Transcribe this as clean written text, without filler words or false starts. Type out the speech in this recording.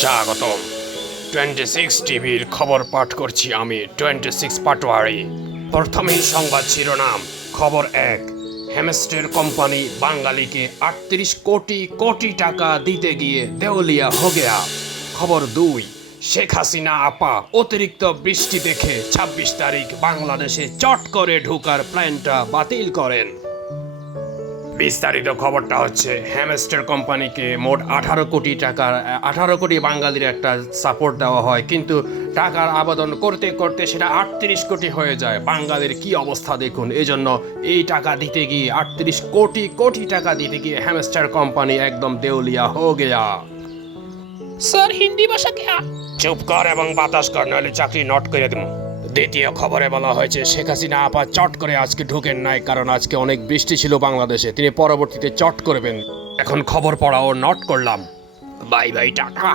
স্বাগতম 26 টিভির খবর পাঠ করছি আমি 26 পাটোয়ারি। প্রথমেই সংবাদ শিরোনাম। খবর 1, হ্যামস্টার কোম্পানি বাঙালিকে 38 কোটি কোটি টাকা দিতে গিয়ে দেউলিয়া হো গেয়া। খবর 2, শেখ হাসিনা আপা অতিরিক্ত বৃষ্টি দেখে 26 তারিখ বাংলাদেশে চট করে ঢোকার প্ল্যানটা বাতিল করেন। বিস্তারিত খবরটা হচ্ছে, হ্যামস্টার কোম্পানিকে মোট 18 কোটি বাঙালির একটা সাপোর্ট দেওয়া হয়, কিন্তু টাকার আবেদন করতে করতে সেটা 38 কোটি হয়ে যায়। বাঙালির কি অবস্থা দেখুন। এজন্য এই টাকা দিতে গিয়ে 38 কোটি কোটি টাকা দিতে গিয়ে হ্যামস্টার কোম্পানি একদম দেউলিয়া হো গেয়া। স্যার হিন্দি ভাষা क्या? চুপ কর এবং বাতাস কর, নইলে চাকরি নট করে দেব। দ্বিতীয় খবরে বলা হয়েছে, শেখ হাসিনা আপা চট করে আজকে ঢুকেন নাই, কারণ আজকে অনেক বৃষ্টি ছিল বাংলাদেশে। তিনি পরবর্তীতে চট করবেন। এখন খবর পড়া ও নট করলাম। Bye bye, tata.